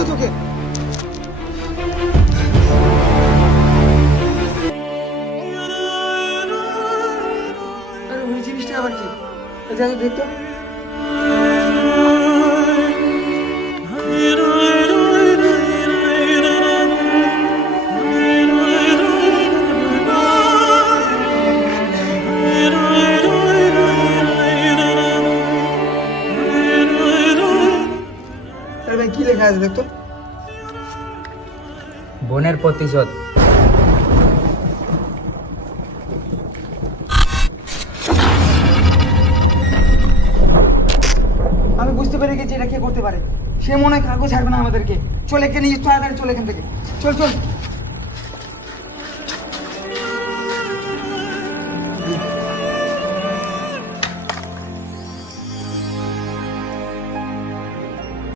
বললো তোকে? আরে ওই জিনিসটা আবার কি? যা তো দেখতো। কি লেখা আছে দেখতো? বোনের প্রতিশোধ। আমি বুঝতে পেরে গেছি এটা কে করতে পারে। সে মনে হয় কাগজ ছাড়বে না আমাদেরকে। চল এখানে নিয়ে তাড়াতাড়ি চল এখান থেকে। চল চল।